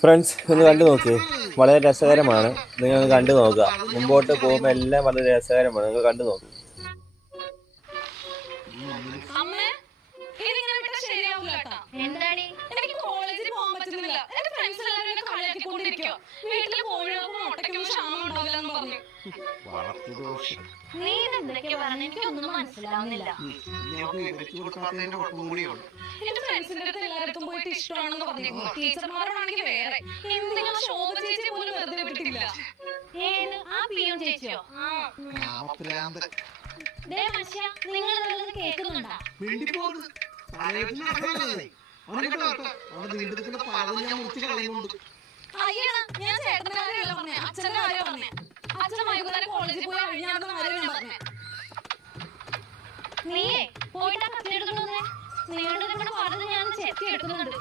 Friends ഒന്ന് കണ്ടു നോക്കിയേ, വളരെ രസകരമാണ്. നിങ്ങൾ കണ്ടു നോക്കുക. മുമ്പോട്ട് പോകുമ്പോൾ എല്ലാം വളരെ രസകരമാണ്. നിങ്ങൾ കണ്ടു നോക്കുക. എനിക്ക് കോളേജിൽ പോകാൻ പറ്റുന്നില്ല. എന്റെ ഫ്രണ്ട്സ് എല്ലാവരും എന്നെ കളിയാക്കിക്കൊണ്ടിരിക്കുക. വീട്ടിൽ കോഴികൾക്കും മുട്ടയ്ക്കും ക്ഷാമം ഉണ്ടാവില്ല എന്ന് പറഞ്ഞു. നീ എന്തൊക്കെയാ പറഞ്ഞ എനിക്കൊന്നും മനസ്സിലാവുന്നില്ല. എന്റെ ഫ്രണ്ട്സിന്റെ അടുത്ത് എല്ലായിടത്തും പോയിട്ട് ഇഷ്ടമാണെന്ന് പറഞ്ഞേക്കുന്നു. ടീച്ചർമാരോടാണെങ്കിൽ വേറെ. എന്തിനാ ശോഭ ചേച്ചി പോലും വെറുതെ വിട്ടിട്ടില്ല. ഏത് ആ പിയും ചേച്ചിയോ? നിങ്ങൾ കേൾക്കുന്നുണ്ടോ? അയ്യടാ, ഞാൻ ചേട്ടന്റെ കാര്യമല്ല പറഞ്ഞേ, അച്ഛന്റെ കാര്യം പറഞ്ഞേ. അച്ഛൻ വൈകുന്നേരം കോളേജിൽ പോയി അഴിഞ്ഞാടുന്ന കാര്യം ഞാൻ പറഞ്ഞേ. നീയേ പോയിട്ട് ആ കത്തിലെടുക്കണേ. നിങ്ങളുടെ പാടത്ത് ഞാൻ ചെത്തി എടുക്കുന്നുണ്ട്.